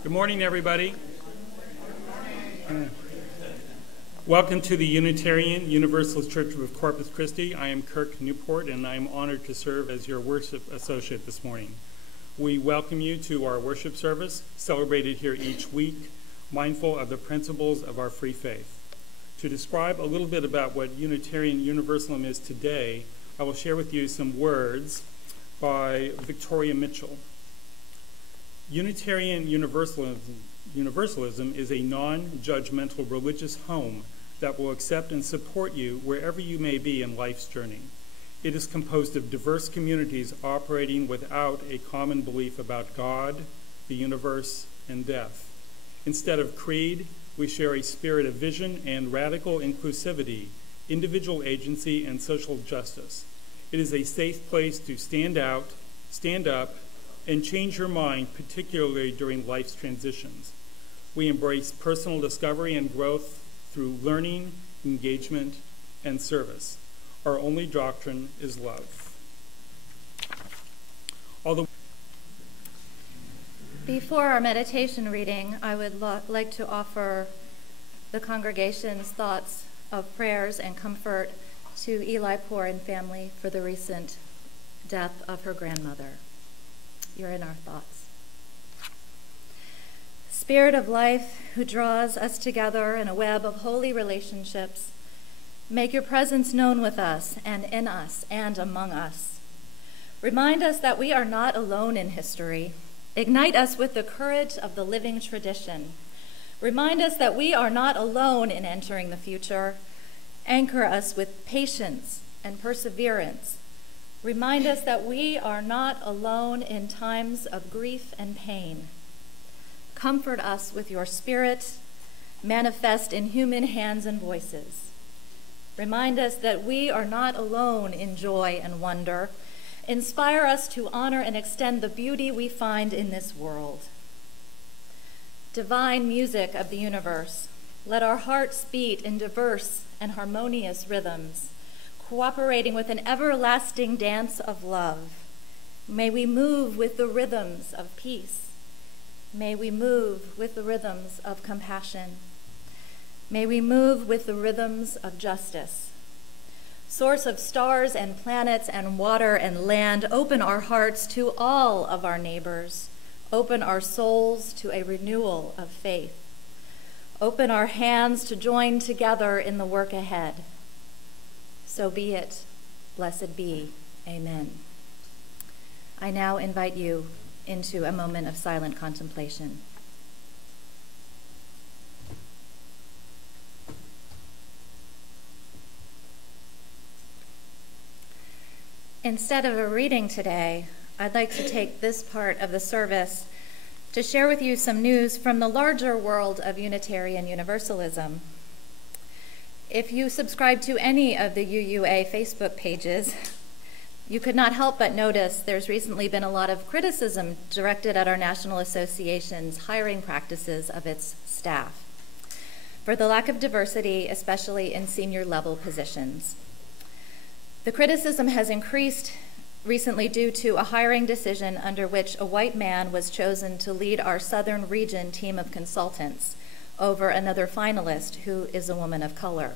Good morning, everybody. Welcome to the Unitarian Universalist Church of Corpus Christi. I am Kirk Newport, and I am honored to serve as your worship associate this morning. We welcome you to our worship service, celebrated here each week, mindful of the principles of our free faith. To describe a little bit about what Unitarian Universalism is today, I will share with you some words by Victoria Mitchell. Unitarian Universalism is a non-judgmental religious home that will accept and support you wherever you may be in life's journey. It is composed of diverse communities operating without a common belief about God, the universe, and death. Instead of creed, we share a spirit of vision and radical inclusivity, individual agency, and social justice. It is a safe place to stand out, stand up, and change your mind, particularly during life's transitions. We embrace personal discovery and growth through learning, engagement, and service. Our only doctrine is love. Before our meditation reading, I would like to offer the congregation's thoughts of prayers and comfort to Eli Poor and family for the recent death of her grandmother. You're in our thoughts. Spirit of life, who draws us together in a web of holy relationships, make your presence known with us and in us and among us. Remind us that we are not alone in history. Ignite us with the courage of the living tradition. Remind us that we are not alone in entering the future. Anchor us with patience and perseverance. Remind us that we are not alone in times of grief and pain. Comfort us with your spirit, manifest in human hands and voices. Remind us that we are not alone in joy and wonder. Inspire us to honor and extend the beauty we find in this world. Divine music of the universe, let our hearts beat in diverse and harmonious rhythms, cooperating with an everlasting dance of love. May we move with the rhythms of peace. May we move with the rhythms of compassion. May we move with the rhythms of justice. Source of stars and planets and water and land, open our hearts to all of our neighbors. Open our souls to a renewal of faith. Open our hands to join together in the work ahead. So be it. Blessed be. Amen. I now invite you into a moment of silent contemplation. Instead of a reading today, I'd like to take this part of the service to share with you some news from the larger world of Unitarian Universalism. If you subscribe to any of the UUA Facebook pages, you could not help but notice there's recently been a lot of criticism directed at our National Association's hiring practices of its staff for the lack of diversity, especially in senior level positions. The criticism has increased recently due to a hiring decision under which a white man was chosen to lead our Southern Region team of consultants over another finalist who is a woman of color.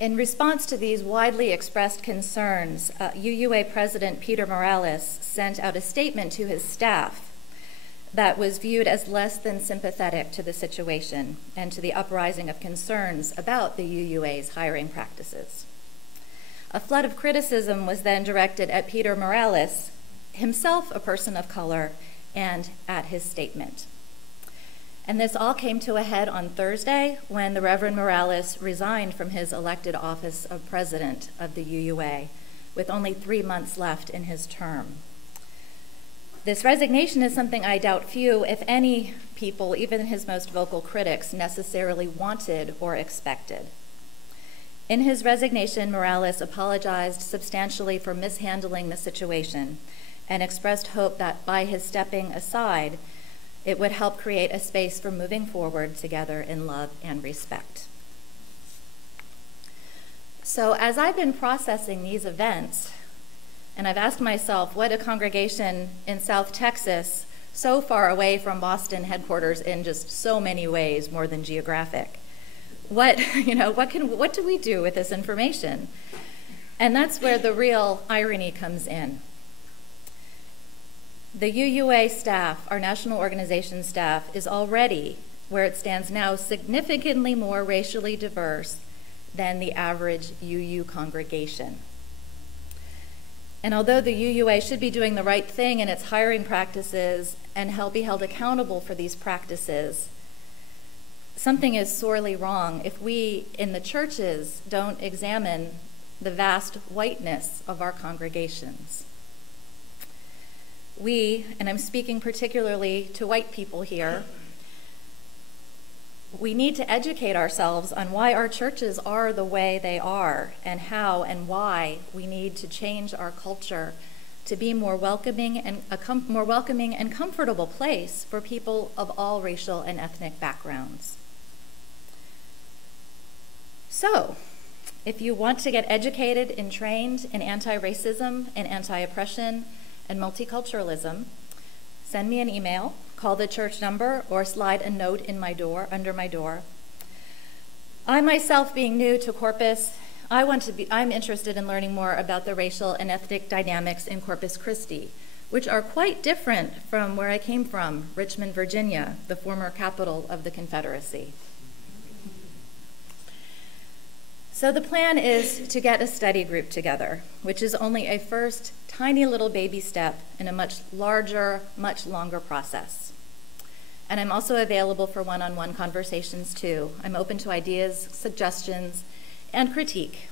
In response to these widely expressed concerns, UUA President Peter Morales sent out a statement to his staff that was viewed as less than sympathetic to the situation and to the uprising of concerns about the UUA's hiring practices. A flood of criticism was then directed at Peter Morales, himself a person of color, and at his statement. And this all came to a head on Thursday when the Reverend Morales resigned from his elected office of president of the UUA, with only 3 months left in his term. This resignation is something I doubt few, if any, people, even his most vocal critics, necessarily wanted or expected. In his resignation, Morales apologized substantially for mishandling the situation and expressed hope that by his stepping aside, it would help create a space for moving forward together in love and respect. So as I've been processing these events, and I've asked myself what a congregation in South Texas so far away from Boston headquarters in just so many ways, more than geographic. What do we do with this information? And that's where the real irony comes in. The UUA staff, our national organization staff, is already, where it stands now, significantly more racially diverse than the average UU congregation. And although the UUA should be doing the right thing in its hiring practices and be held accountable for these practices, something is sorely wrong if we in the churches don't examine the vast whiteness of our congregations. We, and I'm speaking particularly to white people here, we need to educate ourselves on why our churches are the way they are and how and why we need to change our culture to be more welcoming and a more welcoming and comfortable place for people of all racial and ethnic backgrounds. So, if you want to get educated and trained in anti-racism and anti-oppression and multiculturalism, send me an email, call the church number, or slide a note in under my door. I myself, being new to Corpus, I'm interested in learning more about the racial and ethnic dynamics in Corpus Christi, which are quite different from where I came from, Richmond, Virginia, the former capital of the Confederacy. So the plan is to get a study group together, which is only a first tiny little baby step in a much larger, much longer process. And I'm also available for one-on-one conversations too. I'm open to ideas, suggestions, and critique.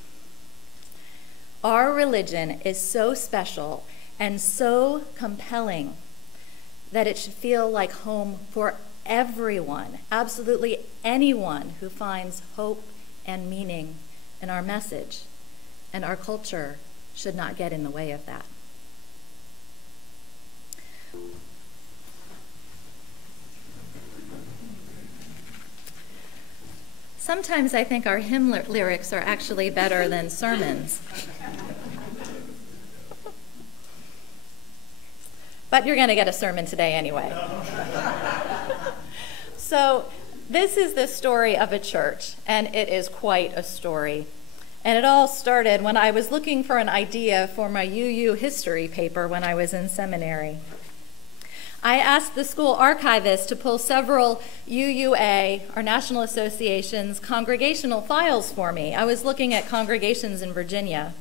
Our religion is so special and so compelling that it should feel like home for everyone, absolutely anyone who finds hope and meaning in our message, and our culture should not get in the way of that. Sometimes I think our hymn lyrics are actually better than sermons. But you're going to get a sermon today anyway. So this is the story of a church, and it is quite a story. And it all started when I was looking for an idea for my UU history paper when I was in seminary. I asked the school archivist to pull several UUA, our National Association's, congregational files for me. I was looking at congregations in Virginia.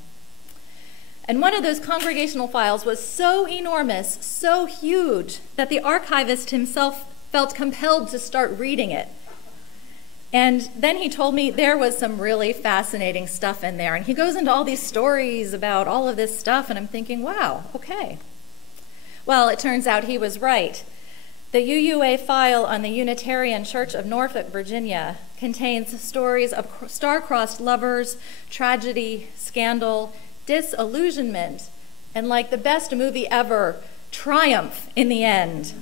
And one of those congregational files was so enormous, so huge, that the archivist himself felt compelled to start reading it. And then he told me there was some really fascinating stuff in there. And he goes into all these stories about all of this stuff, and I'm thinking, wow, okay. Well, it turns out he was right. The UUA file on the Unitarian Church of Norfolk, Virginia, contains stories of star-crossed lovers, tragedy, scandal, disillusionment, and like the best movie ever, triumph in the end.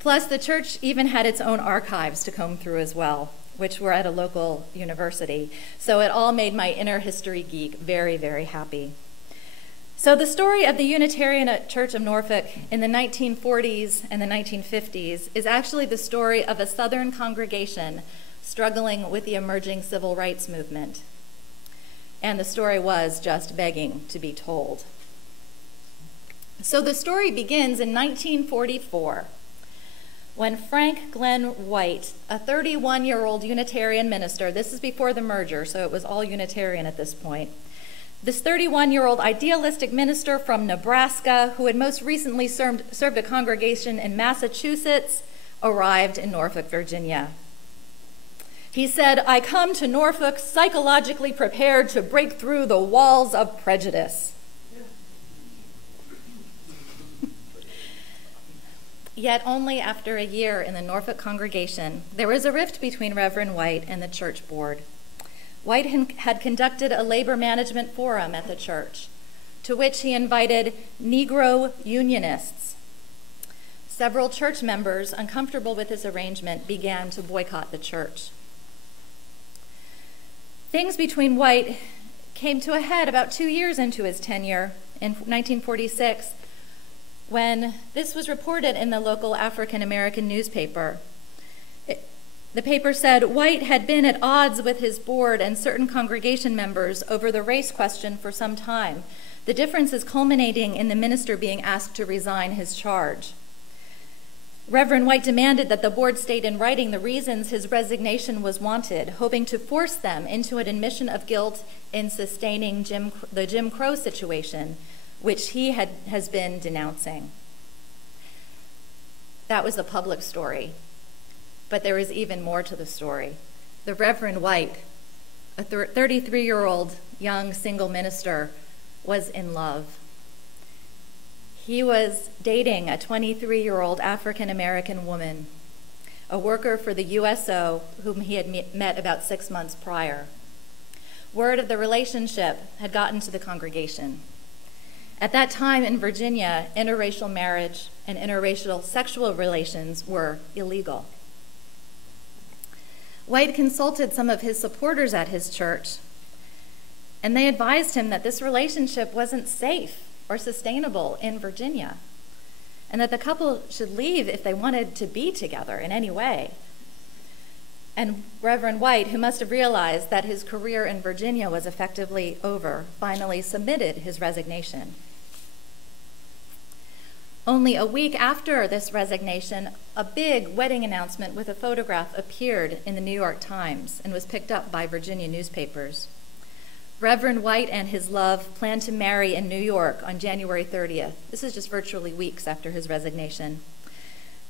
Plus, the church even had its own archives to comb through as well, which were at a local university. So it all made my inner history geek very, very happy. So the story of the Unitarian Church of Norfolk in the 1940s and the 1950s is actually the story of a Southern congregation struggling with the emerging civil rights movement. And the story was just begging to be told. So the story begins in 1944. When Frank Glenn White, a 31-year-old Unitarian minister, this is before the merger, so it was all Unitarian at this point, this 31-year-old idealistic minister from Nebraska, who had most recently served a congregation in Massachusetts, arrived in Norfolk, Virginia. He said, "I come to Norfolk psychologically prepared to break through the walls of prejudice." Yet only after a year in the Norfolk congregation, there was a rift between Reverend White and the church board. White had conducted a labor management forum at the church, to which he invited Negro unionists. Several church members, uncomfortable with this arrangement, began to boycott the church. Things between White came to a head about 2 years into his tenure in 1946, when this was reported in the local African American newspaper. The paper said White had been at odds with his board and certain congregation members over the race question for some time, the differences culminating in the minister being asked to resign his charge. Reverend White demanded that the board state in writing the reasons his resignation was wanted, hoping to force them into an admission of guilt in sustaining the Jim Crow situation, which he has been denouncing. That was the public story. But there is even more to the story. The Reverend White, a 33-year-old young single minister, was in love. He was dating a 23-year-old African-American woman, a worker for the USO whom he had met about 6 months prior. Word of the relationship had gotten to the congregation. At that time in Virginia, interracial marriage and interracial sexual relations were illegal. White consulted some of his supporters at his church, and they advised him that this relationship wasn't safe or sustainable in Virginia, and that the couple should leave if they wanted to be together in any way. And Reverend White, who must have realized that his career in Virginia was effectively over, finally submitted his resignation. Only a week after this resignation, a big wedding announcement with a photograph appeared in the New York Times and was picked up by Virginia newspapers. Reverend White and his love planned to marry in New York on January 30th. This is just virtually weeks after his resignation.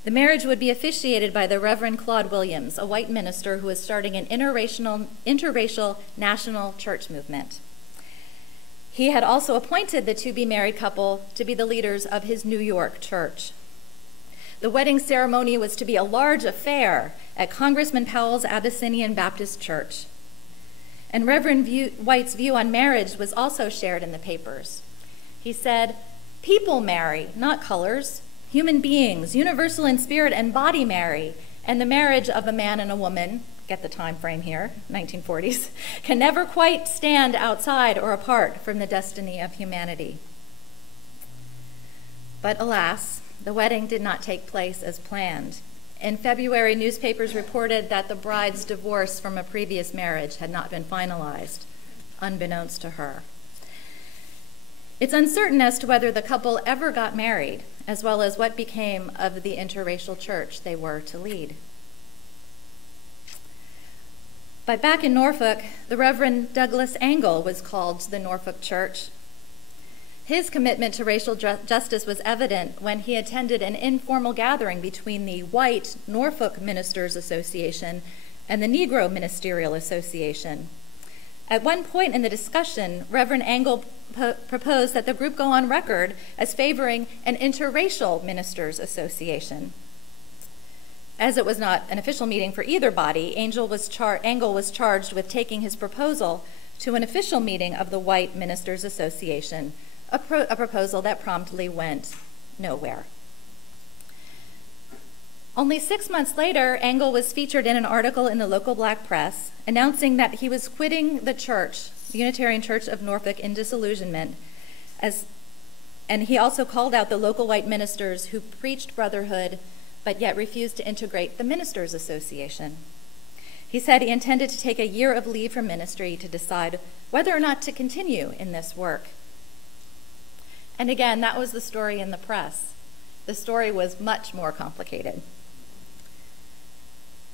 The marriage would be officiated by the Reverend Claude Williams, a white minister who was starting an interracial national church movement. He had also appointed the to-be-married couple to be the leaders of his New York church. The wedding ceremony was to be a large affair at Congressman Powell's Abyssinian Baptist Church. And Reverend White's view on marriage was also shared in the papers. He said, "People marry, not colors. Human beings, universal in spirit and body, marry, and the marriage of a man and a woman," get the time frame here, 1940s, "can never quite stand outside or apart from the destiny of humanity." But alas, the wedding did not take place as planned. In February, newspapers reported that the bride's divorce from a previous marriage had not been finalized, unbeknownst to her. It's uncertain as to whether the couple ever got married, as well as what became of the interracial church they were to lead. But back in Norfolk, the Reverend Douglas Angle was called to the Norfolk church. His commitment to racial justice was evident when he attended an informal gathering between the White Norfolk Ministers Association and the Negro Ministerial Association. At one point in the discussion, Reverend Angle proposed that the group go on record as favoring an interracial ministers association. As it was not an official meeting for either body, Angle was charged with taking his proposal to an official meeting of the White Ministers Association, a proposal that promptly went nowhere. Only 6 months later, Angle was featured in an article in the local black press announcing that he was quitting the church, the Unitarian Church of Norfolk, in disillusionment, and he also called out the local white ministers who preached brotherhood but yet refused to integrate the Ministers Association. He said he intended to take a year of leave from ministry to decide whether or not to continue in this work. And again, that was the story in the press. The story was much more complicated.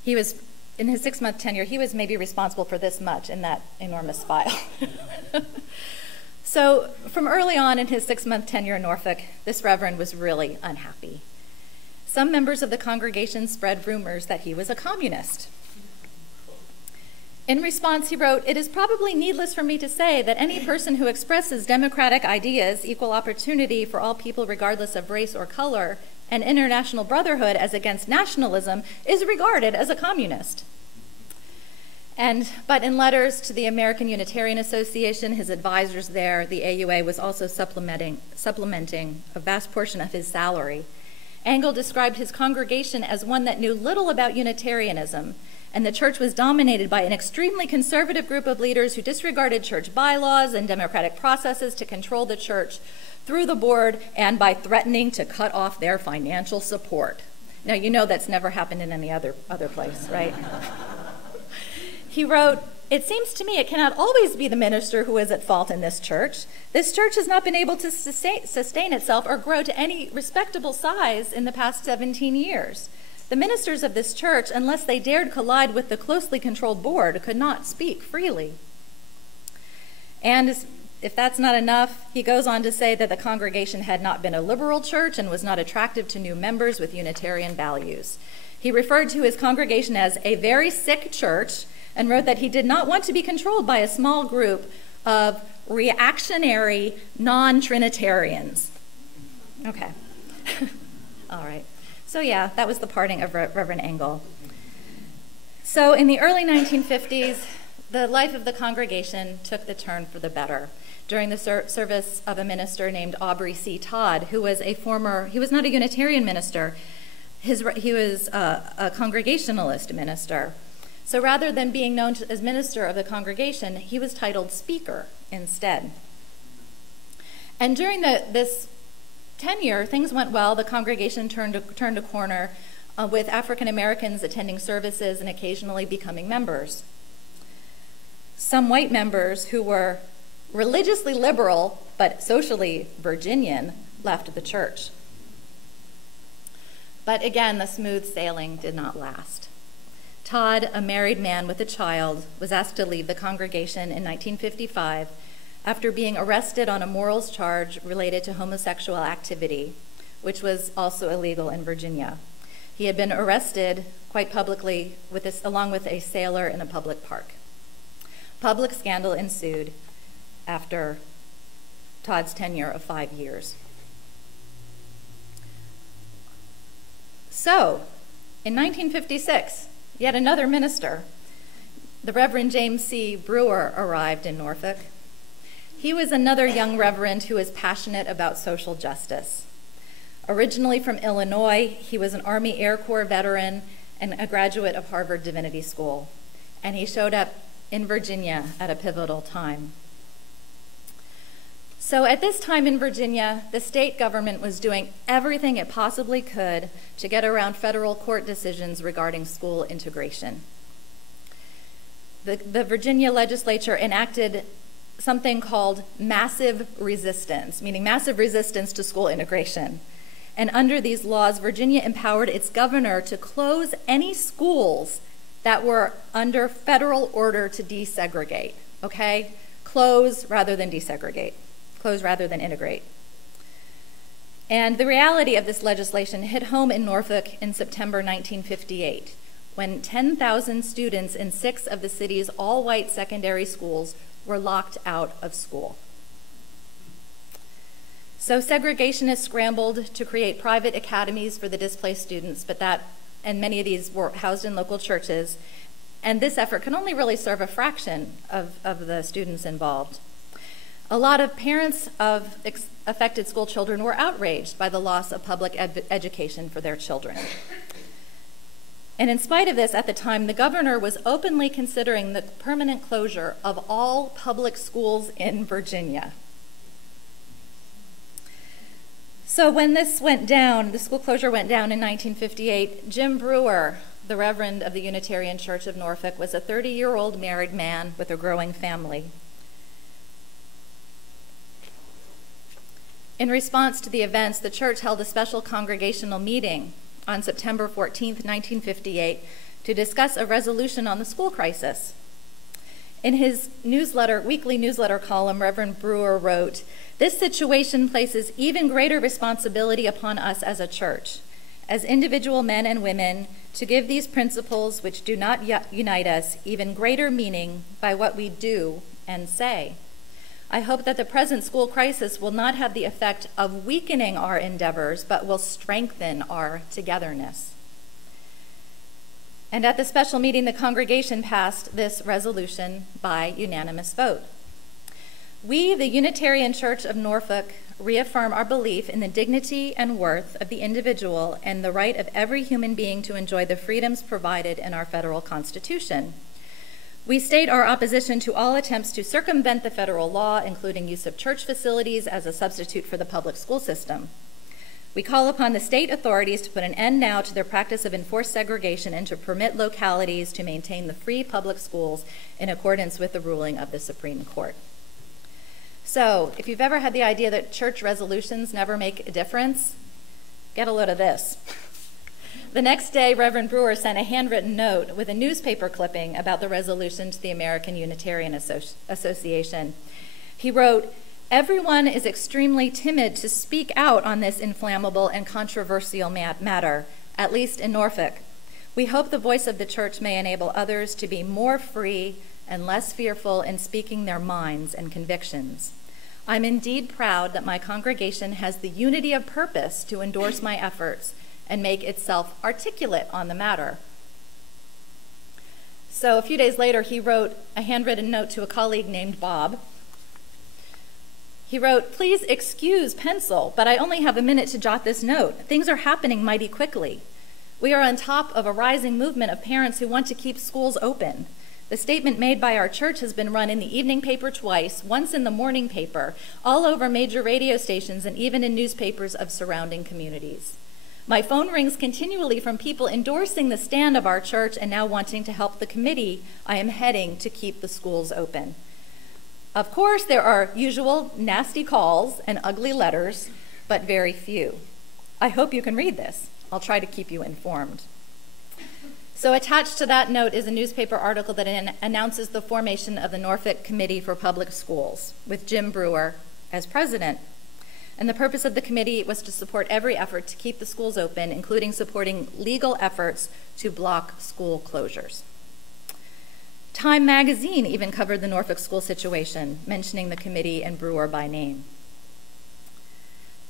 He was, in his 6-month tenure, he was maybe responsible for this much in that enormous file. So from early on in his 6-month tenure in Norfolk, this reverend was really unhappy. Some members of the congregation spread rumors that he was a communist. In response, he wrote, "It is probably needless for me to say that any person who expresses democratic ideas, equal opportunity for all people regardless of race or color, and international brotherhood as against nationalism is regarded as a communist." But in letters to the American Unitarian Association, his advisors there, the AUA was also supplementing a vast portion of his salary. Angle described his congregation as one that knew little about Unitarianism, and the church was dominated by an extremely conservative group of leaders who disregarded church bylaws and democratic processes to control the church, through the board and by threatening to cut off their financial support. Now, you know that's never happened in any other place, right? He wrote, "It seems to me it cannot always be the minister who is at fault in this church. This church has not been able to sustain itself or grow to any respectable size in the past 17 years. The ministers of this church, unless they dared collide with the closely controlled board, could not speak freely." And if that's not enough, he goes on to say that the congregation had not been a liberal church and was not attractive to new members with Unitarian values. He referred to his congregation as a very sick church and wrote that he did not want to be controlled by a small group of reactionary non-Trinitarians. Okay. All right. So yeah, that was the parting of Reverend Engel. So in the early 1950s, the life of the congregation took the turn for the better during the service of a minister named Aubrey C. Todd, who was he was not a Unitarian minister, he was a Congregationalist minister. So rather than being known as minister of the congregation, he was titled speaker instead. And during this tenure, things went well. The congregation turned a corner with African Americans attending services and occasionally becoming members. Some white members who were religiously liberal but socially Virginian left the church. But again, the smooth sailing did not last. Todd, a married man with a child, was asked to leave the congregation in 1955 after being arrested on a morals charge related to homosexual activity, which was also illegal in Virginia. He had been arrested quite publicly along with a sailor in a public park. Public scandal ensued after Todd's tenure of 5 years. So, in 1956, yet another minister, the Reverend James C. Brewer, arrived in Norfolk. He was another young reverend who was passionate about social justice. Originally from Illinois, he was an Army Air Corps veteran and a graduate of Harvard Divinity School, and he showed up in Virginia at a pivotal time. So at this time in Virginia, the state government was doing everything it possibly could to get around federal court decisions regarding school integration. The Virginia legislature enacted something called massive resistance, meaning massive resistance to school integration. And under these laws, Virginia empowered its governor to close any schools that were under federal order to desegregate, okay? Close rather than desegregate, close rather than integrate. And the reality of this legislation hit home in Norfolk in September 1958, when 10,000 students in 6 of the city's all-white secondary schools were locked out of school. So segregationists scrambled to create private academies for the displaced students, and many of these were housed in local churches, and this effort can only really serve a fraction of the students involved. A lot of parents of affected school children were outraged by the loss of public education for their children. And in spite of this, at the time, the governor was openly considering the permanent closure of all public schools in Virginia. So when this went down, the school closure went down in 1958, Jim Brewer, the Reverend of the Unitarian Church of Norfolk, was a 30-year-old married man with a growing family. In response to the events, the church held a special congregational meeting on September 14, 1958, to discuss a resolution on the school crisis. In his weekly newsletter column, Reverend Brewer wrote, "This situation places even greater responsibility upon us as a church, as individual men and women, to give these principles which do not unite us even greater meaning by what we do and say. I hope that the present school crisis will not have the effect of weakening our endeavors, but will strengthen our togetherness." And at the special meeting, the congregation passed this resolution by unanimous vote. "We, the Unitarian Church of Norfolk, reaffirm our belief in the dignity and worth of the individual and the right of every human being to enjoy the freedoms provided in our federal Constitution. We state our opposition to all attempts to circumvent the federal law, including use of church facilities as a substitute for the public school system. We call upon the state authorities to put an end now to their practice of enforced segregation and to permit localities to maintain the free public schools in accordance with the ruling of the Supreme Court. So, if you've ever had the idea that church resolutions never make a difference, get a load of this. The next day, Reverend Brewer sent a handwritten note with a newspaper clipping about the resolution to the American Unitarian Association. He wrote, "Everyone is extremely timid to speak out on this inflammable and controversial matter, at least in Norfolk. We hope the voice of the church may enable others to be more free and less fearful in speaking their minds and convictions. I'm indeed proud that my congregation has the unity of purpose to endorse my efforts and make itself articulate on the matter." So a few days later, he wrote a handwritten note to a colleague named Bob. He wrote, "Please excuse pencil, but I only have a minute to jot this note. Things are happening mighty quickly. We are on top of a rising movement of parents who want to keep schools open. The statement made by our church has been run in the evening paper twice, once in the morning paper, all over major radio stations, and even in newspapers of surrounding communities. My phone rings continually from people endorsing the stand of our church and now wanting to help the committee I am heading to keep the schools open. Of course, there are usual nasty calls and ugly letters, but very few. I hope you can read this. I'll try to keep you informed." So attached to that note is a newspaper article that announces the formation of the Norfolk Committee for Public Schools, with Jim Brewer as president. And the purpose of the committee was to support every effort to keep the schools open, including supporting legal efforts to block school closures. Time magazine even covered the Norfolk school situation, mentioning the committee and Brewer by name.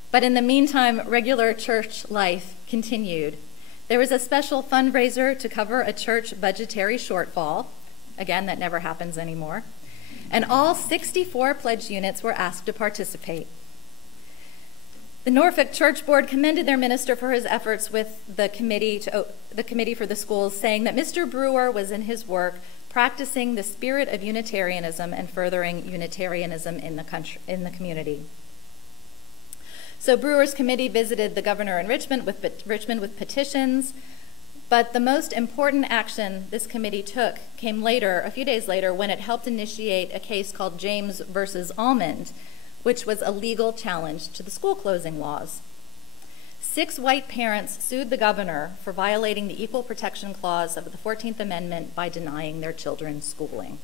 But in the meantime, regular church life continued. There was a special fundraiser to cover a church budgetary shortfall. Again, that never happens anymore. And all 64 pledged units were asked to participate. The Norfolk Church Board commended their minister for his efforts with the committee for the schools, saying that Mr. Brewer was in his work practicing the spirit of Unitarianism and furthering Unitarianism in the community. So Brewer's committee visited the governor in Richmond with petitions, but the most important action this committee took came later, a few days later, when it helped initiate a case called James versus Almond, which was a legal challenge to the school closing laws. 6 white parents sued the governor for violating the Equal Protection Clause of the 14th Amendment by denying their children schooling.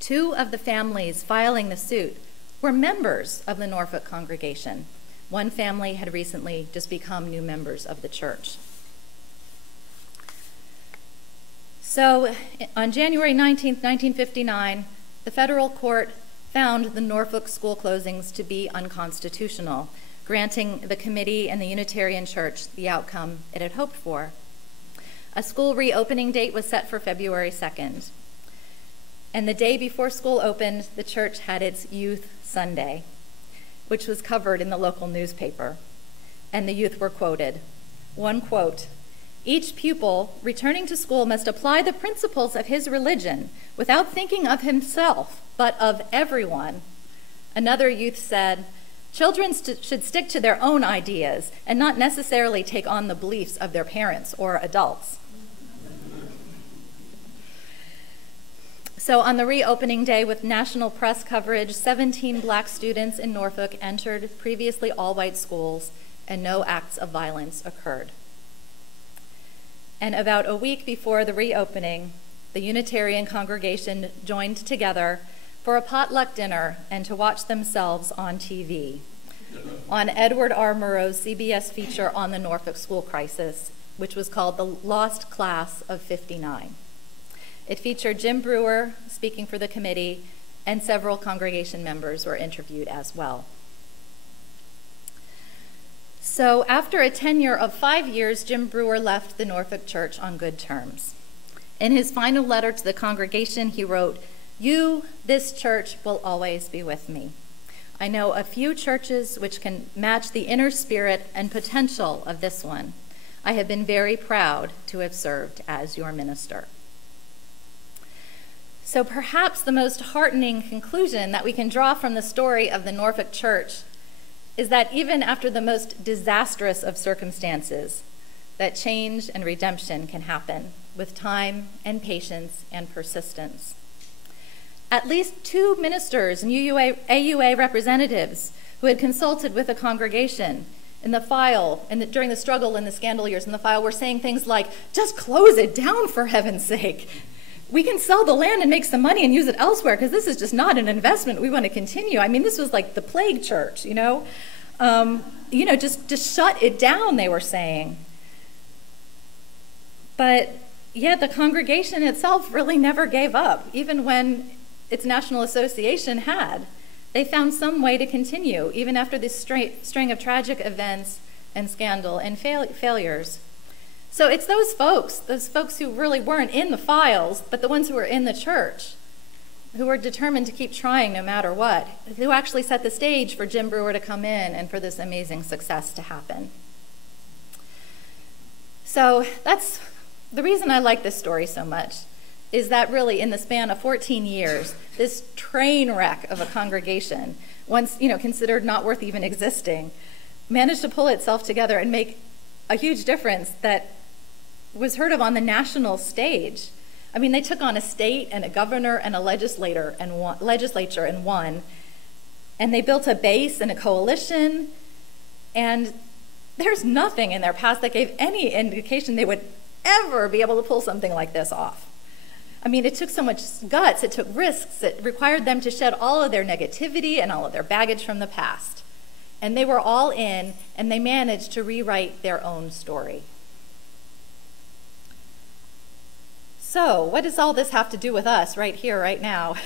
2 of the families filing the suit were members of the Norfolk congregation. One family had recently just become new members of the church. So on January 19, 1959, the federal court found the Norfolk school closings to be unconstitutional, granting the committee and the Unitarian Church the outcome it had hoped for. A school reopening date was set for February 2nd. And the day before school opened, the church had its Youth Sunday, which was covered in the local newspaper. And the youth were quoted. One quote, "Each pupil returning to school must apply the principles of his religion without thinking of himself, but of everyone." Another youth said, "Children should stick to their own ideas and not necessarily take on the beliefs of their parents or adults." So on the reopening day, with national press coverage, 17 black students in Norfolk entered previously all-white schools, and no acts of violence occurred. And about a week before the reopening, the Unitarian congregation joined together for a potluck dinner and to watch themselves on TV, on Edward R. Murrow's CBS feature on the Norfolk school crisis, which was called The Lost Class of '59. It featured Jim Brewer speaking for the committee, and several congregation members were interviewed as well. So after a tenure of 5 years, Jim Brewer left the Norfolk Church on good terms. In his final letter to the congregation, he wrote, "You, this church, will always be with me. I know a few churches which can match the inner spirit and potential of this one. I have been very proud to have served as your minister." So perhaps the most heartening conclusion that we can draw from the story of the Norfolk Church is that even after the most disastrous of circumstances, that change and redemption can happen with time and patience and persistence. At least 2 ministers and AUA representatives who had consulted with the congregation in the file, during the struggle in the scandal years in the file, were saying things like, just close it down for heaven's sake. We can sell the land and make some money and use it elsewhere because this is just not an investment we want to continue. I mean, this was like the plague church, just shut it down, they were saying. But yet the congregation itself really never gave up, even when its national association had. They found some way to continue, even after this string of tragic events and scandal and failures. So it's those folks who really weren't in the files, but the ones who were in the church, who were determined to keep trying no matter what, who actually set the stage for Jim Brewer to come in and for this amazing success to happen. So that's the reason I like this story so much, is that really in the span of 14 years, this train wreck of a congregation, once considered not worth even existing, managed to pull itself together and make a huge difference that was heard of on the national stage. I mean, they took on a state and a governor and a legislature and won, and they built a base and a coalition, and there's nothing in their past that gave any indication they would ever be able to pull something like this off. I mean, it took so much guts, it took risks, it required them to shed all of their negativity and all of their baggage from the past. And they were all in, and they managed to rewrite their own story. So, what does all this have to do with us right here, right now?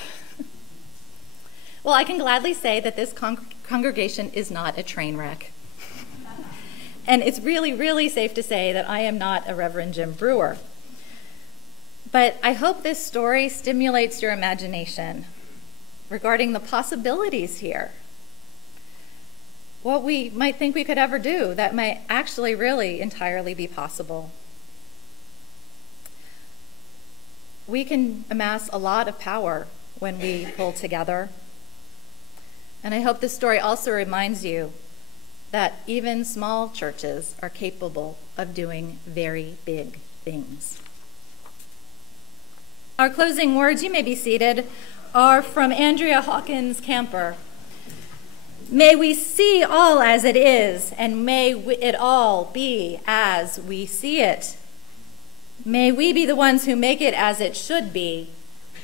Well, I can gladly say that this congregation is not a train wreck. And it's really, really safe to say that I am not a Reverend Jim Brewer. But I hope this story stimulates your imagination regarding the possibilities here. What we might think we could ever do that might actually really entirely be possible. We can amass a lot of power when we pull together. And I hope this story also reminds you that even small churches are capable of doing very big things. Our closing words, you may be seated, are from Andrea Hawkins Camper. May we see all as it is, and may it all be as we see it. May we be the ones who make it as it should be.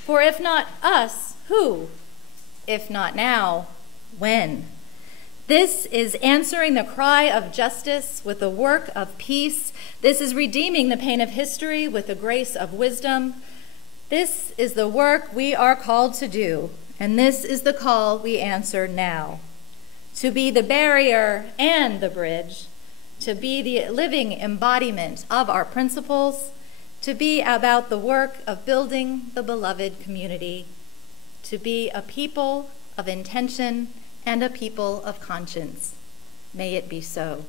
For if not us, who? If not now, when? This is answering the cry of justice with the work of peace. This is redeeming the pain of history with the grace of wisdom. This is the work we are called to do, and this is the call we answer now. To be the barrier and the bridge, to be the living embodiment of our principles, to be about the work of building the beloved community, to be a people of intention and a people of conscience. May it be so.